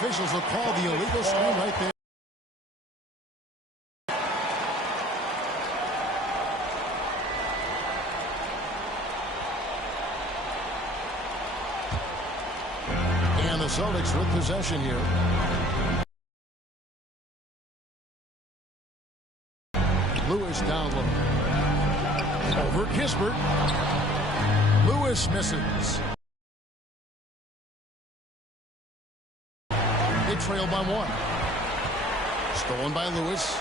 officials will call the illegal screen right there. And the Celtics with possession here. Lewis down low. Over Kispert. Lewis misses. They trail by 1. Stolen by Lewis.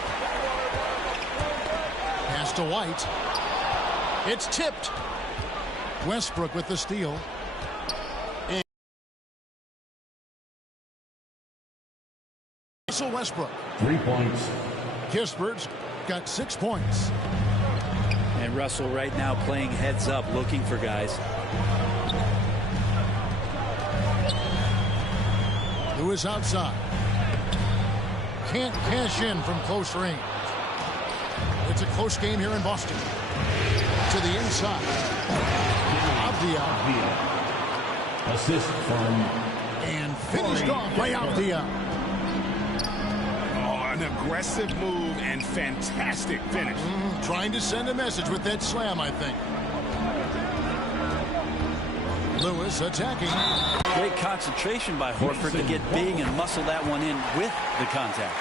Pass to White. It's tipped. Westbrook with the steal. And Russell Westbrook. 3 points. Kispert's got 6 points. And Russell right now playing heads up, looking for guys. Lewis outside. Can't cash in from close range. It's a close game here in Boston. To the inside. Avdia. Assist from. And finished off by Avdia. An aggressive move and fantastic finish. Trying to send a message with that slam, I think. Lewis attacking. Great concentration by Horford to get big and muscle that one in with the contact.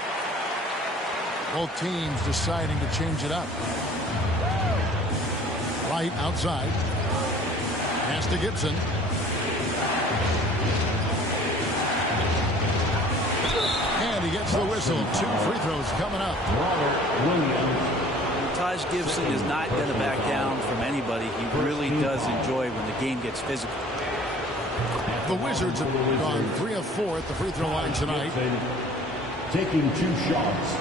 Both teams deciding to change it up. White outside. Pass to Gibson. And he gets the whistle. 2 free throws coming up. Robert Williams. Taj Gibson is not going to back down from anybody. He really does enjoy when the game gets physical. The Wizards have gone 3 of 4 at the free throw line tonight. Taking 2 shots.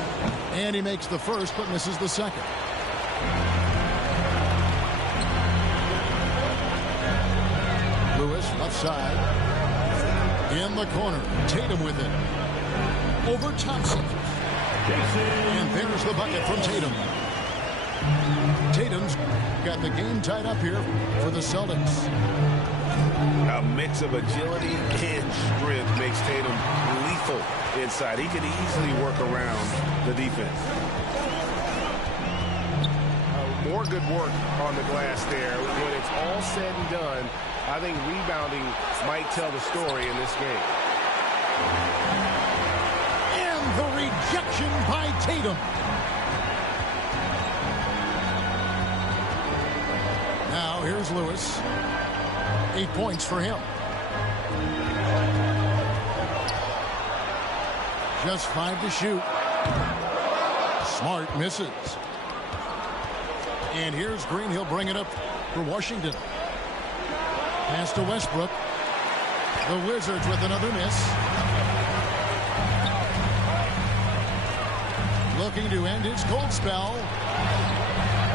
And he makes the first but misses the second. Lewis left side. In the corner. Tatum with it. Over Thompson. And there's the bucket from Tatum. Tatum's got the game tied up here for the Celtics. A mix of agility and strength makes Tatum lethal inside. He could easily work around the defense. More good work on the glass there. When it's all said and done, I think rebounding might tell the story in this game. And the rejection by Tatum. Now here's Lewis. 8 points for him. Just 5 to shoot. Smart misses. And here's Green. He'll bring it up for Washington. Pass to Westbrook. The Wizards with another miss. Looking to end his cold spell.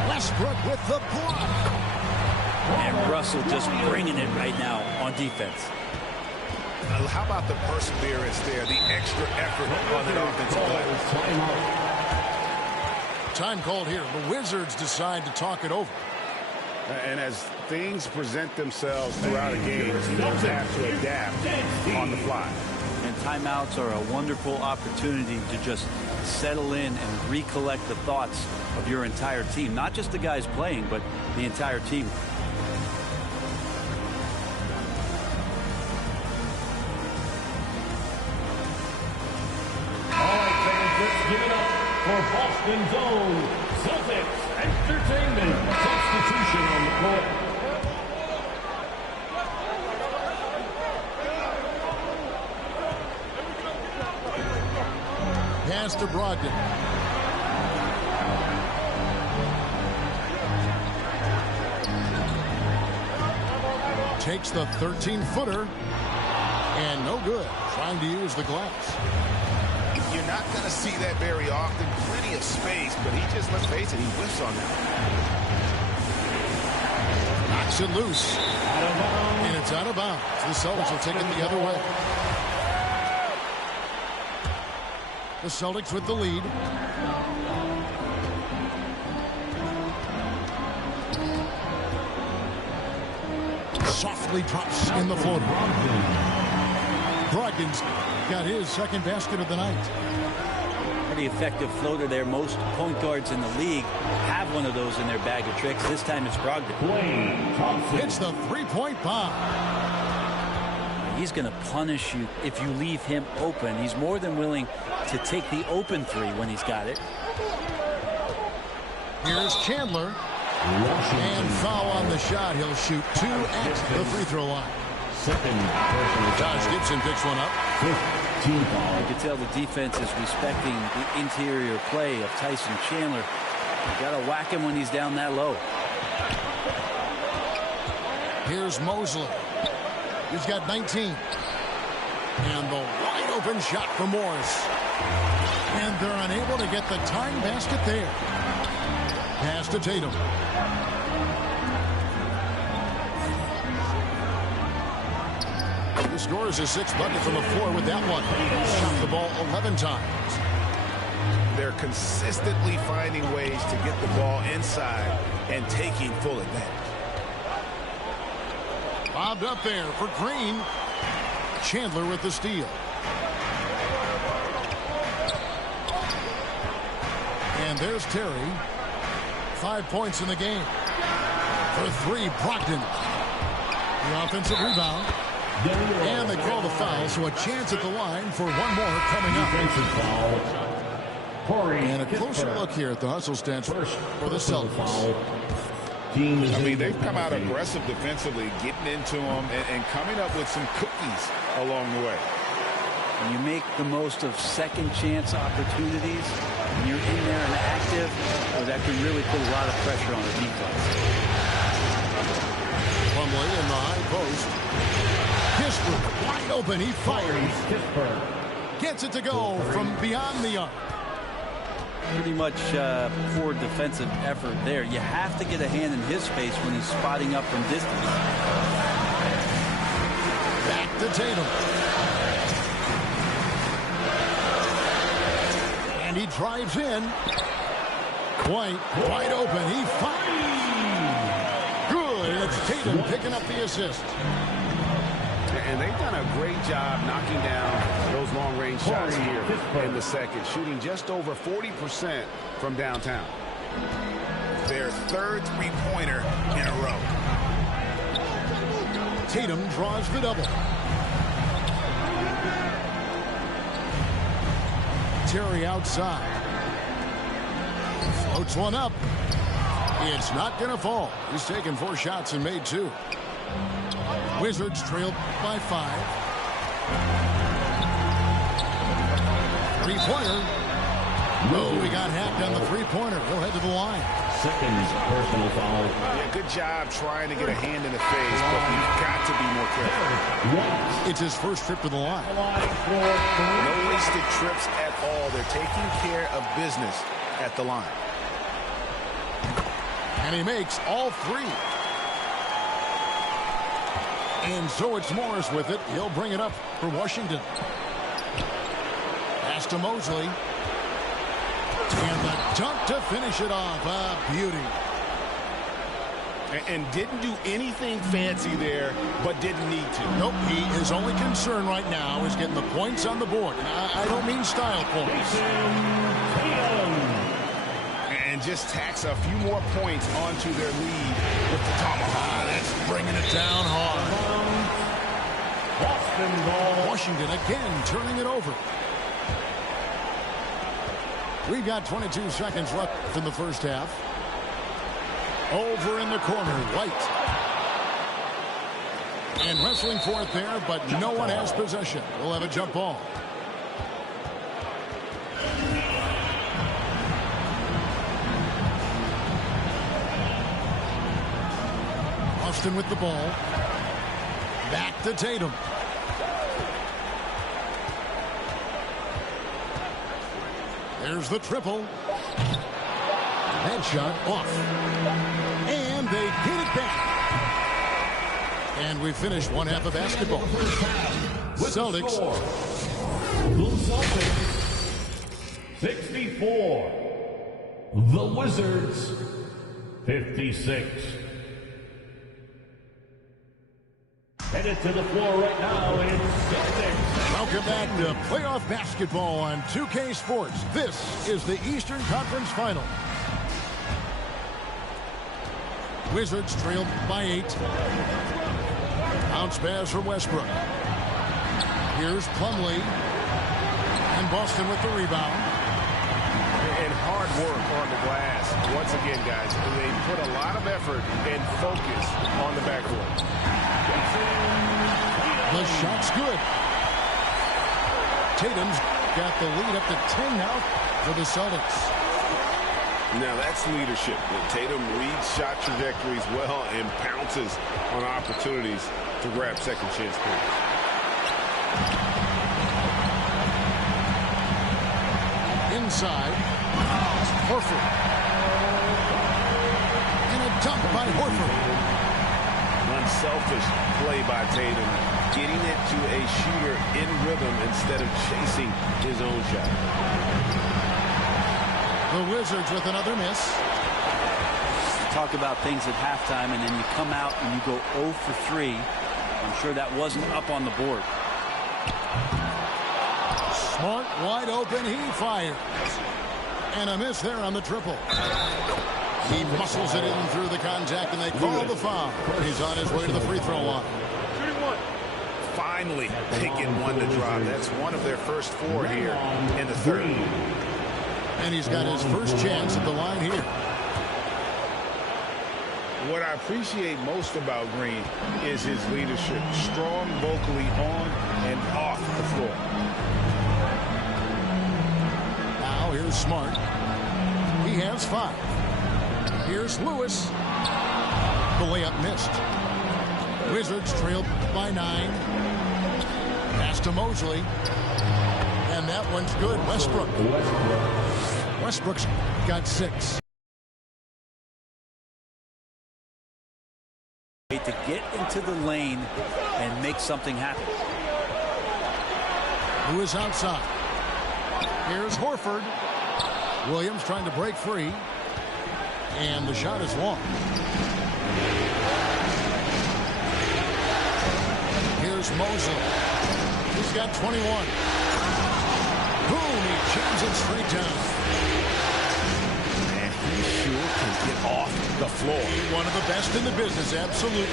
Westbrook with the block. And Russell just bringing it right now on defense. How about the perseverance there, the extra effort on that offensive play? Time called here. The Wizards decide to talk it over. And as things present themselves throughout a game, teams have to adapt on the fly. And timeouts are a wonderful opportunity to just settle in and recollect the thoughts of your entire team. Not just the guys playing, but the entire team. Give it up for Boston's own Celtics Entertainment. Substitution on the court. Pass to Brogdon. Takes the 13-footer. And no good. Trying to use the glass. You're not going to see that very often. Plenty of space, but he just, let's face it, he whiffs on that. Knocks it loose. And it's out of bounds. The Celtics will take it the other way. The Celtics with the lead. Softly drops in the floater. Brogdon's got his second basket of the night. Pretty effective floater there. Most point guards in the league have one of those in their bag of tricks. This time it's Brogdon. It's the three-point bomb. He's going to punish you if you leave him open. He's more than willing to take the open three when he's got it. Here's Chandler. And foul on the shot. He'll shoot 2 at the free throw line. Josh Gibson picks one up. You can tell the defense is respecting the interior play of Tyson Chandler. You got to whack him when he's down that low. Here's Mosley. He's got 19. And the wide open shot for Morris. And they're unable to get the tying basket there. Pass to Tatum. He scores his 6th bucket from the floor with that one. He's shot the ball 11 times. They're consistently finding ways to get the ball inside and taking full advantage. Bobbed up there for Green. Chandler with the steal. And there's Terry. 5 points in the game. For 3, Brogdon. The offensive rebound. And they call the foul, so a chance at the line for one more coming up. And a closer look here at the hustle stats for the Celtics. I mean, they've come out aggressive defensively, getting into them and coming up with some cookies along the way. When you make the most of second chance opportunities, when you're in there and active, that can really put a lot of pressure on the defense. Plumlee in the high post. Kispert wide open. He fires. Gets it to go from beyond the arc. Pretty much poor defensive effort there. You have to get a hand in his face when he's spotting up from distance. Back to Tatum. And he drives in. White wide open. He fires. Good. It's Tatum picking up the assist. And they've done a great job knocking down those long-range shots here in the second, shooting just over 40% from downtown. Their 3rd three-pointer in a row. Tatum draws the double. Terry outside. Floats one up. It's not going to fall. He's taken 4 shots and made 2. Wizards trailed by 5. 3-pointer. Oh, we got hacked on the 3-pointer. He'll head to the line. Second personal foul. Yeah, good job trying to get a hand in the face, but we've got to be more careful. It's his first trip to the line. No wasted trips at all. They're taking care of business at the line. And he makes all 3. And so it's Morris with it. He'll bring it up for Washington. Pass to Mosley. And the dunk to finish it off. A beauty. And didn't do anything fancy there, but didn't need to. Nope. His only concern right now is getting the points on the board. And I don't mean style points. And just tacks a few more points onto their lead with the tomahawk. That's bringing it down hard. Washington again turning it over. We've got 22 seconds left in the first half. Over in the corner, White. And wrestling for it there, but no one has possession. We'll have a jump ball. Austin with the ball. Back to Tatum. There's the triple. Headshot off. And they get it back. And we finish one half of basketball. Celtics. The Celtics 64. The Wizards 56. Headed to the floor right now, it's Celtics. Welcome back to playoff basketball on 2K Sports. This is the Eastern Conference Final. Wizards trailed by 8. Bounce pass for Westbrook. Here's Plumlee. And Boston with the rebound. And hard work on the glass. Once again, guys, they put a lot of effort and focus on the backcourt. The shot's good. Tatum's got the lead up to 10 now for the Celtics. Now that's leadership. Tatum reads shot trajectories well and pounces on opportunities to grab second chance points. Inside. Horford. And a dunk by Horford. Unselfish play by Tatum, getting it to a shooter in rhythm instead of chasing his own shot. The Wizards with another miss. You talk about things at halftime, and then you come out and you go 0 for 3. I'm sure that wasn't up on the board. Smart, wide open, he fires. And a miss there on the triple. He muscles it in through the contact, and they call the foul. He's on his way to the free throw line. Finally picking one to drop. That's one of their first 4 here in the third. And he's got his first chance at the line here. What I appreciate most about Green is his leadership. Strong vocally on and off the floor. Now here's Smart. He has 5. Here's Lewis. The layup missed. Wizards trailed by 9. Pass to Mosley. And that one's good. Westbrook. Westbrook's got 6. To get into the lane and make something happen. Lewis outside. Here's Horford. Williams trying to break free. And the shot is long. Here's Mosley. He's got 21. Boom, he jams it straight down. And he sure can get off the floor. One of the best in the business, absolutely.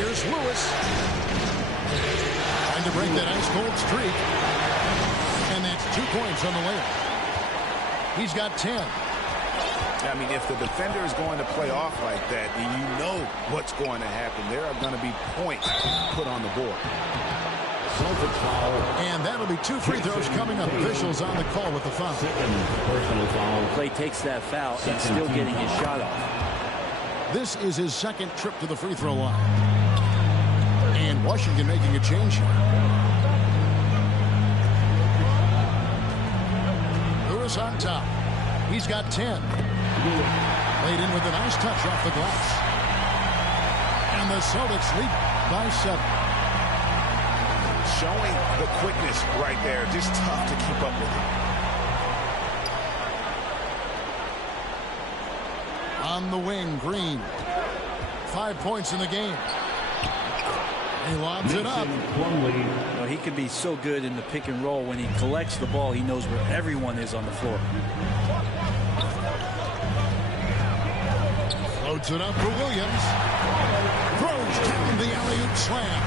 Here's Lewis. Trying to break that ice-cold streak. And that's 2 points on the layup. He's got 10. I mean, if the defender is going to play off like that, then you know what's going to happen. There are going to be points put on the board. And that'll be 2 free throws coming up. Officials on the call with the foul. Personal foul. Clay takes that foul and still getting his shot off. This is his second trip to the free throw line. And Washington making a change here. Lewis on top. He's got 10. Laid in with a nice touch off the glass. And the Celtics lead by 7. Showing the quickness right there. Just tough to keep up with it. On the wing, Green. 5 points in the game. He lobs it up. Well, he can be so good in the pick and roll. When he collects the ball, he knows where everyone is on the floor. Floats it up for Williams. Throws down the alley-oop slam.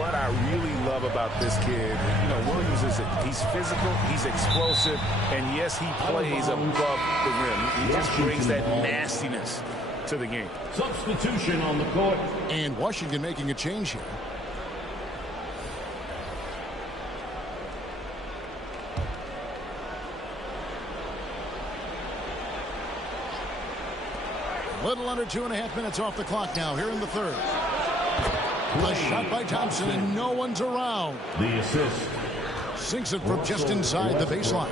What I really love about this kid, you know, Williams he's physical, he's explosive, and yes, he plays above the rim. He just brings that nastiness to the game. Substitution on the court. And Washington making a change here. A little under 2.5 minutes off the clock now here in the third. A shot by Thompson, and no one's around. The assist. Sinks it from just inside the baseline.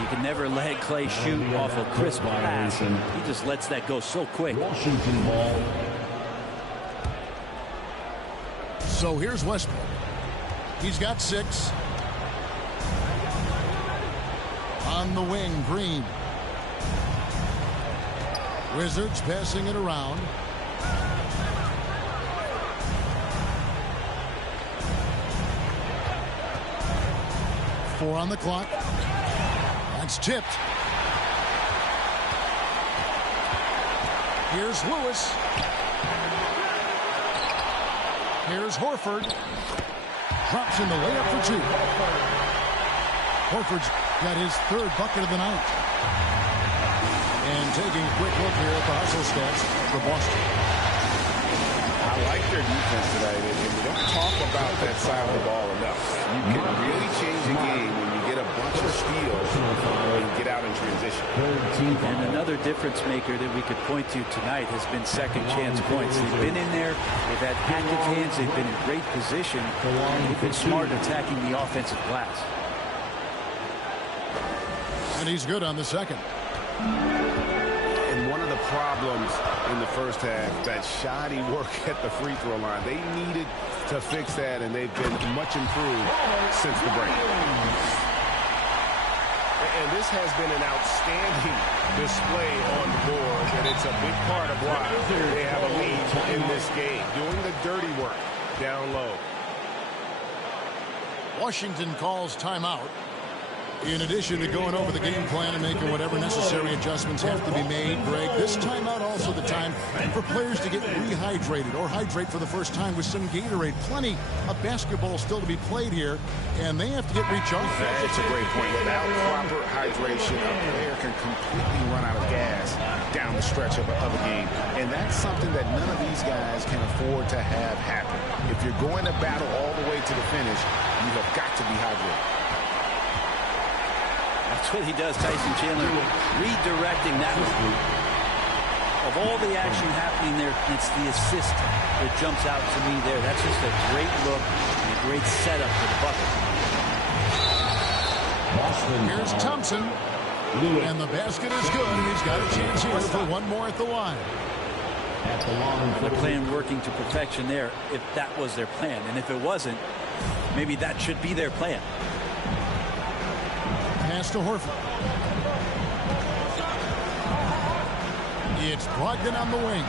You can never let Clay shoot off a crisp pass. He just lets that go so quick. Washington ball. So here's Westbrook. He's got 6. On the wing, Green. Wizards passing it around. Four on the clock. That's tipped. Here's Lewis. Here's Horford. Drops in the layup for two. Horford's got his third bucket of the night. And taking a quick look here at the hustle stats for Boston. I like their defense today. And we don't talk about that side of the ball enough. You can really change the game when you get a bunch of steals and get out in transition. And another difference maker that we could point to tonight has been second chance points. They've been in there. They've had active hands. They've been in great position. They've been smart attacking the offensive glass. And he's good on the second. And one of the problems in the first half, that shoddy work at the free throw line. They needed to fix that, and they've been much improved since the break. And this has been an outstanding display on the board, and it's a big part of why they have a lead in this game, doing the dirty work down low. Washington calls timeout. In addition to going over the game plan and making whatever necessary adjustments have to be made, Greg, this timeout also the time for players to get rehydrated or hydrate for the first time with some Gatorade. Plenty of basketball still to be played here, and they have to get recharged. That's a great point. Without proper hydration, a player can completely run out of gas down the stretch of a game. And that's something that none of these guys can afford to have happen. If you're going to battle all the way to the finish, you have got to be hydrated. That's what he does, Tyson Chandler, redirecting that one. Of all the action happening there, it's the assist that jumps out to me there. That's just a great look and a great setup for the bucket. Here's Thompson. And the basket is good, and he's got a chance here for one more at the line. The plan working to perfection there, if that was their plan. And if it wasn't, maybe that should be their plan. Pass to Horford. It's Brogdon on the wing.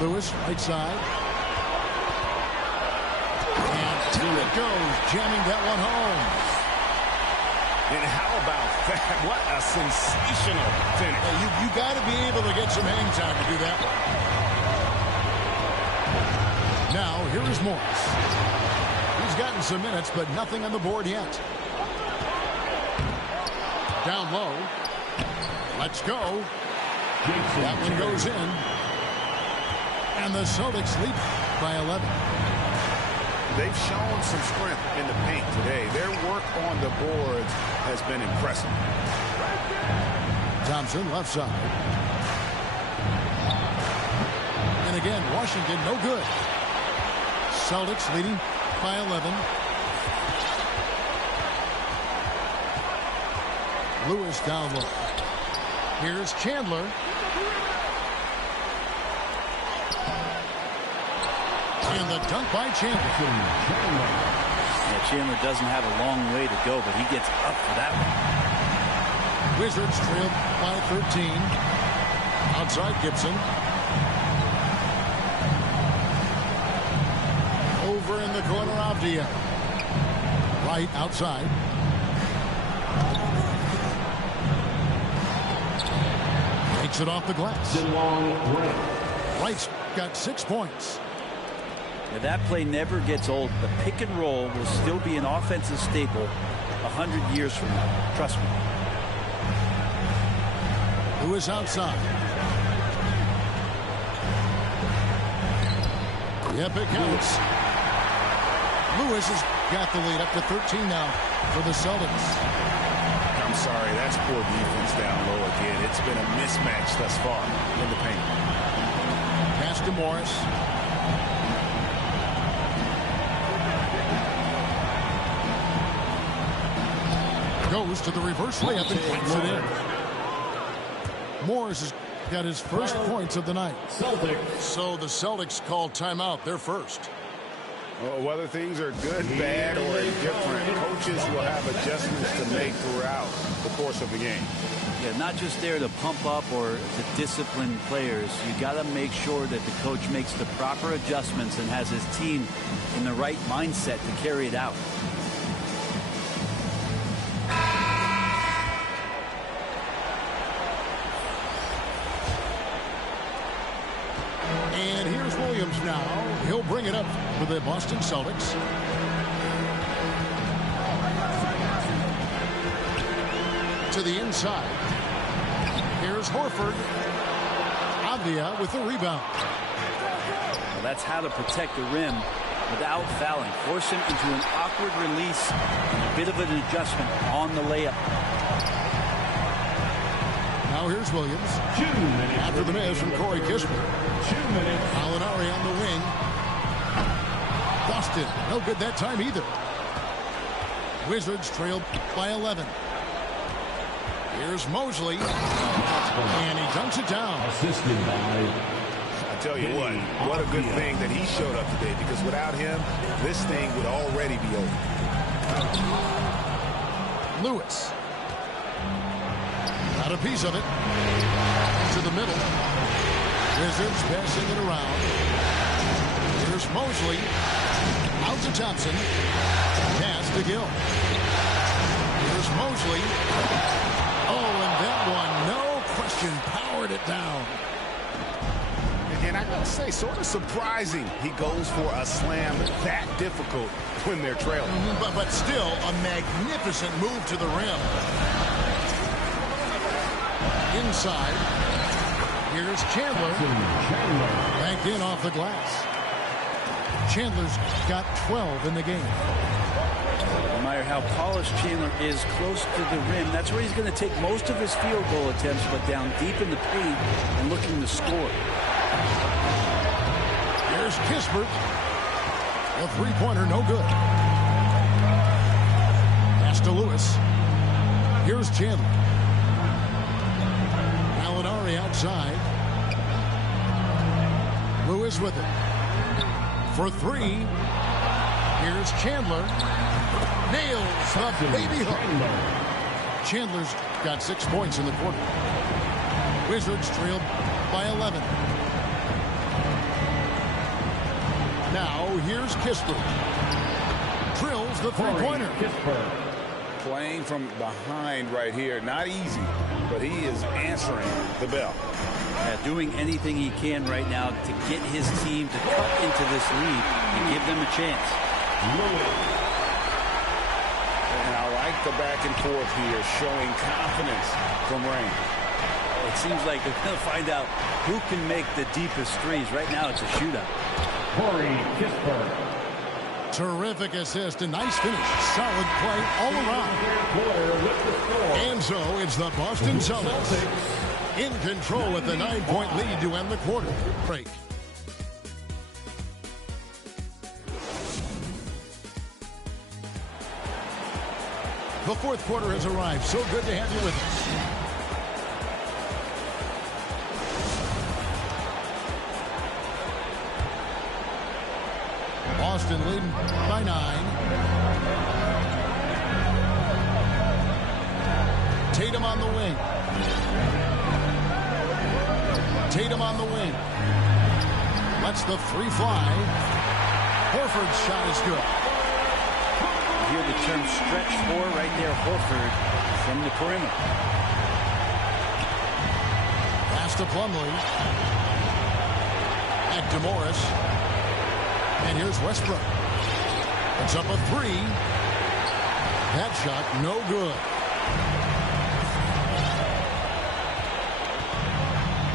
Lewis, right side. And to it goes, jamming that one home. And how about that? What a sensational finish. Yeah, you got to be able to get some hang time to do that one. Now, here is Morris. He's gotten some minutes, but nothing on the board yet. Down low. Let's go. That one goes in. And the Celtics lead by 11. They've shown some strength in the paint today. Their work on the boards has been impressive. Thompson, left side. And again, Washington, no good. Celtics leading by 11. Lewis down low. Here's Chandler. And the dunk by Chandler. Yeah, Chandler doesn't have a long way to go, but he gets up for that one. Wizards trailed by 13. Outside Gibson. Over in the corner, Avdia. Right outside. Takes it off the glass. Wright's got 6 points. Now, that play never gets old. The pick and roll will still be an offensive staple 100 years from now. Trust me. Lewis outside. Yep, it counts. Lewis has got the lead up to 13 now for the Celtics. I'm sorry, that's poor defense down low again. It's been a mismatch thus far in the paint. Pass to Morris. Goes to the reverse layup and puts it in. Morris has got his first points of the night. So the Celtics call timeout. They're first. Well, whether things are good, bad, or indifferent, Coach coaches will have adjustments to make throughout the course of the game. Yeah, not just there to pump up or to discipline players. You got to make sure that the coach makes the proper adjustments and has his team in the right mindset to carry it out. And here's Williams now. He'll bring it up for the Boston Celtics. To the inside. Here's Horford. Avdia with the rebound. Well, that's how to protect the rim without fouling. Force him into an awkward release, a bit of an adjustment on the layup. Now here's Williams. After the miss from Corey Kispert. Alinari on the wing. Boston, no good that time either. Wizards trailed by 11. Here's Mosley. And he dunks it down. Assisted by... I tell you what a good thing that he showed up today, because without him, this thing would already be over. Lewis. Got a piece of it. To the middle. Wizards passing it around. Here's Mosley. Out to Thompson. Pass to Gill. Here's Mosley. Oh, and that one, no question, powered it down. And I gotta say, sort of surprising he goes for a slam that difficult when they're trailing. But still, a magnificent move to the rim. Inside. Here's Chandler. Banked in off the glass. Chandler's got 12 in the game. No matter how polished Chandler is close to the rim, that's where he's going to take most of his field goal attempts, but down deep in the paint and looking to score. Here's Kispert. A three-pointer, no good. Pass to Lewis. Here's Chandler. Alinari outside. Lewis with it. For three. Here's Chandler. Nails the baby hook. Chandler's got 6 points in the quarter. Wizards trailed by 11. Now here's Kispert. Drills the three-pointer. Playing from behind right here. Not easy, but he is answering the bell. Doing anything he can right now to get his team to cut into this lead and give them a chance. And I like the back and forth here, showing confidence from Rain. It seems like they're going to find out who can make the deepest threes. Right now it's a shootout. Corey Kispert. Terrific assist and nice finish. Solid play all around. And so it's the Boston Celtics in control with the 9-point lead to end the quarter. Break. The fourth quarter has arrived. So good to have you with us. Boston leading by 9. Tatum on the wing. Tatum on the wing. Lets the three fly. Horford's shot is good. You hear the term stretch four right there. Horford from the perimeter. Pass to Plumlee. Back to Morris. And here's Westbrook. It's up a three. That shot no good.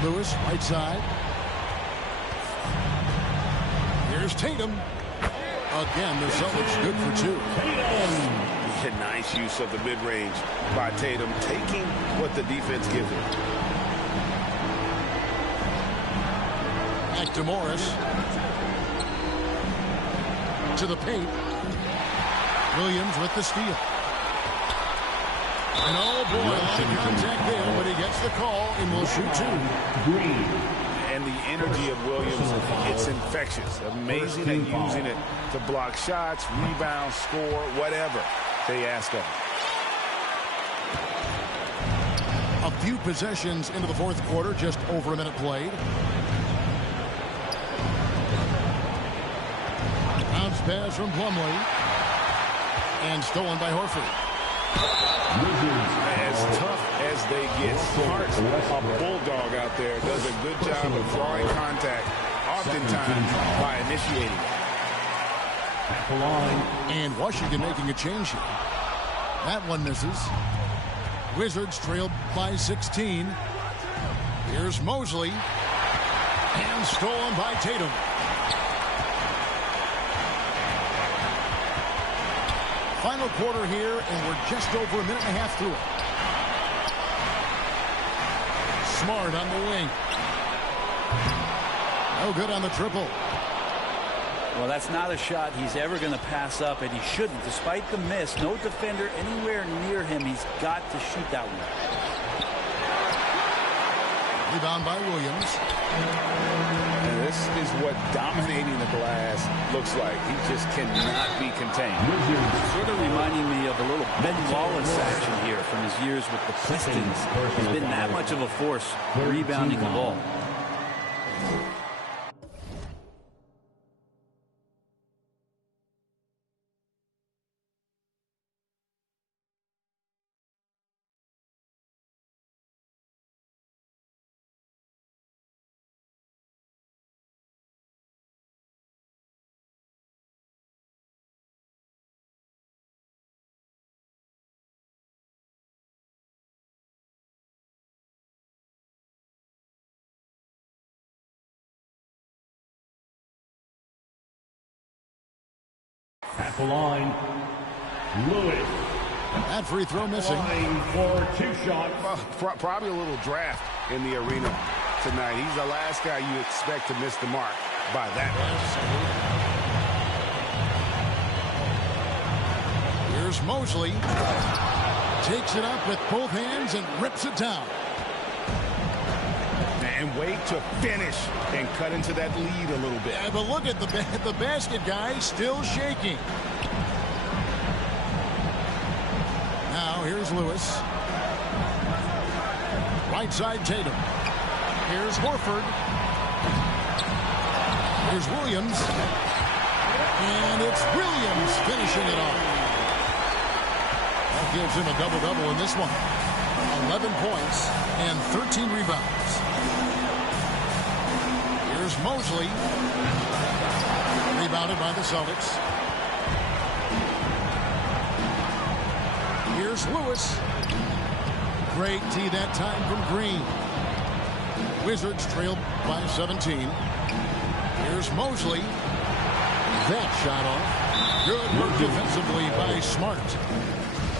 Lewis, right side. Here's Tatum. Again, the Celtics good for two. A nice use of the mid-range by Tatum, taking what the defense gives him. Back to Morris. To the paint. Williams with the steal. And oh boy, a lot of contact there, but he gets the call and will shoot two. And the energy of Williams, it's infectious. Amazing at using it to block shots, rebound, score, whatever. they ask of him. A few possessions into the fourth quarter, just over a minute played. Bounce pass from Plumlee. And stolen by Horford. As tough as they get, Smart, a bulldog out there, does a good job of drawing contact, oftentimes by initiating it. And Washington making a change here. That one misses. Wizards trailed by 16. Here's Mosley. And stolen by Tatum. Final quarter here, and we're just over a minute and a half through it. Smart on the wing. No good on the triple. Well, that's not a shot he's ever going to pass up, and he shouldn't. Despite the miss, no defender anywhere near him. He's got to shoot that one. Rebound by Williams. And this is what dominating the glass looks like. He just cannot be contained. Sort of reminding me of a little Ben Wallace action here from his years with the Pistons. He's been that much of a force rebounding the ball. At the line, Lewis. That free throw missing. Line for 2 shots. Well, probably a little draft in the arena tonight. He's the last guy you expect to miss the mark by that much. Here's Mosley. Takes it up with both hands and rips it down. And wait to finish and cut into that lead a little bit. Yeah, but look at the basket guy still shaking. Now here's Lewis. Right side Tatum. Here's Horford. Here's Williams. And it's Williams finishing it off. That gives him a double-double in this one. 11 points and 13 rebounds. Here's Mosley. Rebounded by the Celtics. Here's Lewis. Great tee that time from Green. Wizards trailed by 17. Here's Mosley. That shot off. Good work defensively by Smart.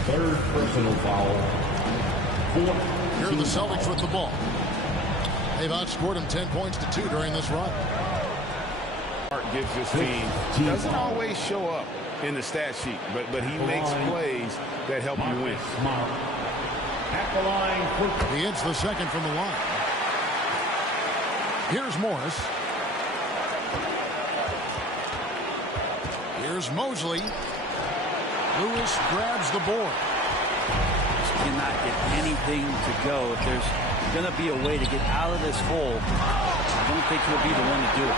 Third personal foul. Here are the Celtics with the ball. They've outscored him 10 points to 2 during this run. Smart gives this team, doesn't always show up in the stat sheet, but he makes plays that help you win. At the line. He hits the second from the line. Here's Morris. Here's Mosley. Lewis grabs the board. Just cannot get anything to go. If there's going to be a way to get out of this hole, I don't think he'll be the one to do it.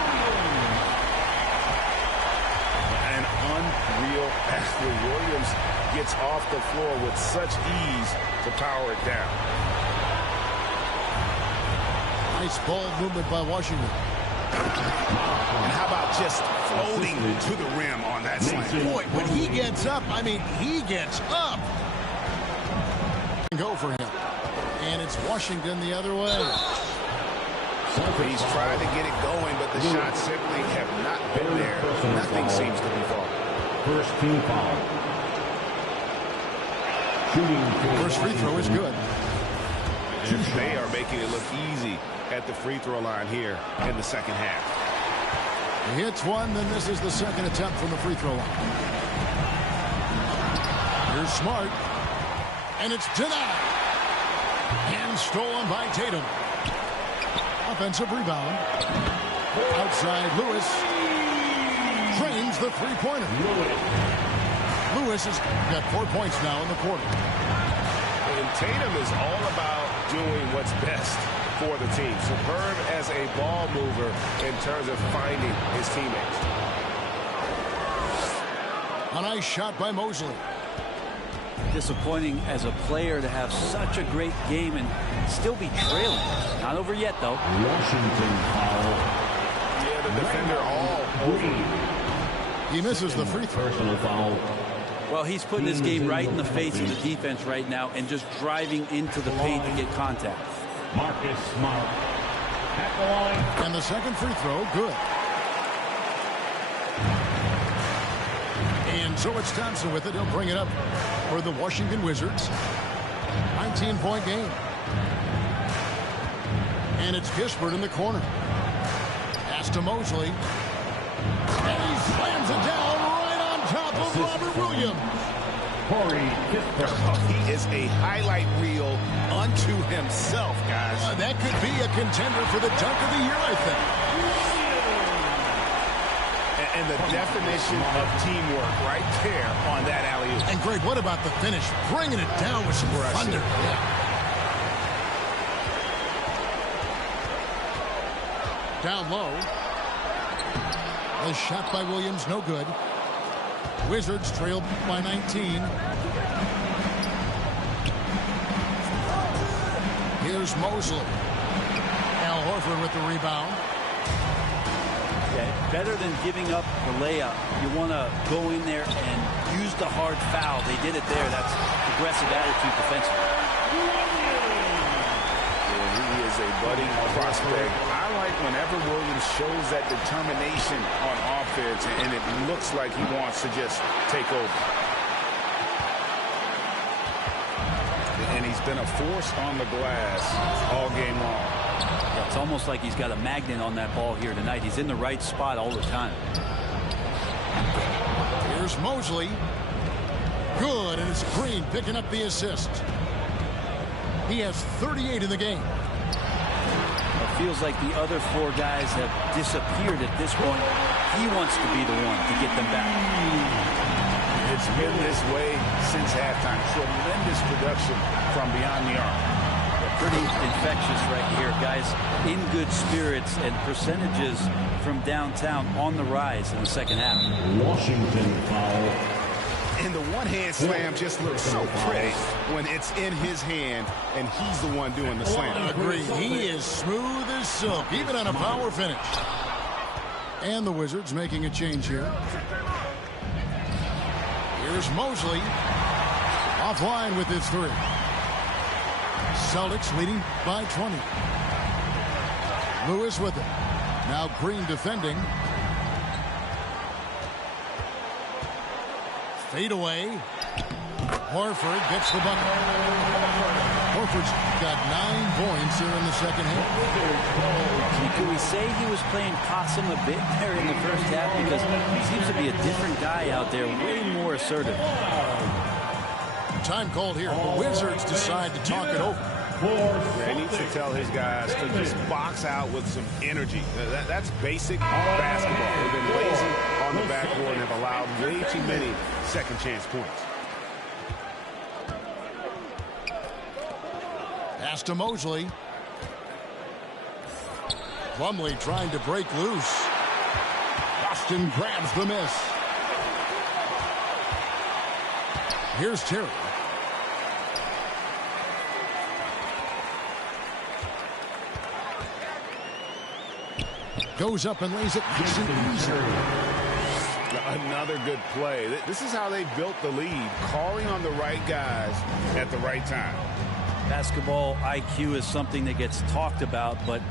An unreal athlete. Williams gets off the floor with such ease to power it down. Nice ball movement by Washington. And how about just floating to the rim on that slam? Boy, when he gets up, I mean, he gets up. Go for him. And it's Washington the other way. He's tried to get it going, but the shots simply have not been there. Nothing seems to be falling. First team foul. Shooting. First free throw is good. And they are making it look easy at the free throw line here in the second half. He hits one, then this is the second attempt from the free throw line. Here's Smart. And it's denied. And stolen by Tatum. Offensive rebound. Outside Lewis. Drains the three-pointer. Lewis has got 4 points now in the quarter. And Tatum is all about doing what's best for the team. Superb as a ball mover in terms of finding his teammates. A nice shot by Mosley. Disappointing as a player to have such a great game and still be trailing. Not over yet, though. Washington foul. Yeah, the defender all over. He misses the free throw. Personal foul. Well, he's putting this game right in the face of the defense right now and just driving into the paint to get contact. Marcus Smart at the line. And the second free throw, good. And so it's Thompson with it. He'll bring it up for the Washington Wizards. 19-point game. And it's Kispert in the corner. Pass to Mosley. And he slams it down right on top of Robert Williams. Corey Kispert. He is a highlight reel unto himself, guys. That could be a contender for the dunk of the year, I think. And the definition of teamwork right there on that alley-oop. And Greg, what about the finish? Bringing it down with some thunder. Yeah. Down low. A shot by Williams, no good. Wizards trail by 19. Here's Mosley. Al Horford with the rebound. Yeah, better than giving up the layup. You want to go in there and use the hard foul. They did it there. That's aggressive attitude defensively. Yeah, he is a budding prospect. I like whenever Williams shows that determination on offense, and it looks like he wants to just take over. And he's been a force on the glass all game long. Yeah, it's almost like he's got a magnet on that ball here tonight. He's in the right spot all the time. Here's Mosley. Good, and it's Green picking up the assist. He has 38 in the game. It feels like the other four guys have disappeared at this point. He wants to be the one to get them back. It's been this way since halftime. Tremendous production from beyond the arc. Pretty infectious right here, guys. In good spirits and percentages from downtown on the rise in the second half. Washington foul. And the one-hand slam just looks so pretty when it's in his hand and he's the one doing the slam. Agreed. He is smooth as silk, even on a power finish. And the Wizards making a change here. Here's Mosley. Offline with his three. Celtics leading by 20. Lewis with it. Now Green defending. Fade away. Horford gets the bucket. Horford's got 9 points here in the second half. Can we say he was playing possum a bit there in the first half? Because he seems to be a different guy out there, way more assertive. Time called here. The Wizards decide to talk it over. He needs to tell his guys to just box out with some energy. That's basic basketball. They've been lazy on the backboard and have allowed way too many second chance points. Pass to Mosley. Plumlee trying to break loose. Boston grabs the miss. Here's Terry. Goes up and lays it nice and easy. Another good play. This is how they built the lead, calling on the right guys at the right time. Basketball IQ is something that gets talked about, but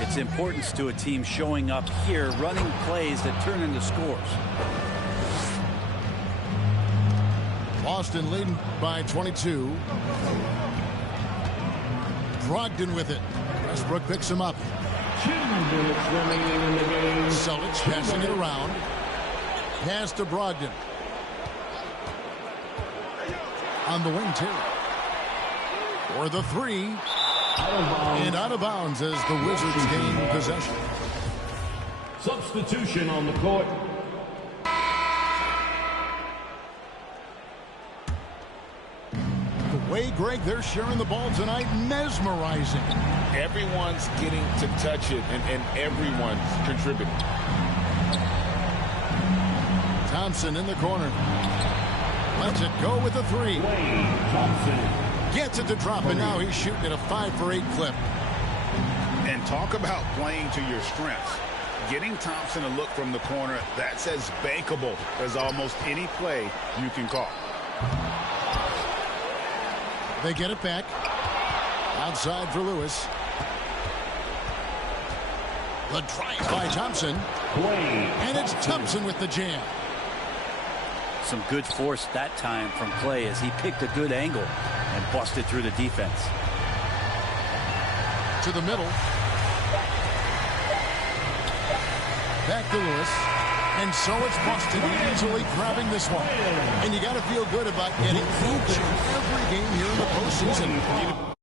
its importance to a team showing up here, running plays that turn into scores. Boston leading by 22. Brogdon with it. Westbrook picks him up. 2 minutes remaining in the game. Celtics passing it around. Pass to Brogdon. On the wing, Terry. For the three. And out of bounds as the Wizards gain possession. Substitution on the court. Way, Greg, they're sharing the ball tonight. Mesmerizing. Everyone's getting to touch it, and everyone's contributing. Thompson in the corner. Lets it go with the three. Gets it to drop, and now he's shooting at a 5-for-8 clip. And talk about playing to your strengths. Getting Thompson to look from the corner, that's as bankable as almost any play you can call. They get it back. Outside for Lewis. The drive by Thompson. And it's Thompson with the jam. Some good force that time from Clay as he picked a good angle and busted through the defense. To the middle. Back to Lewis. And so it's Boston easily grabbing this one. And you got to feel good about getting each and every game here in the postseason.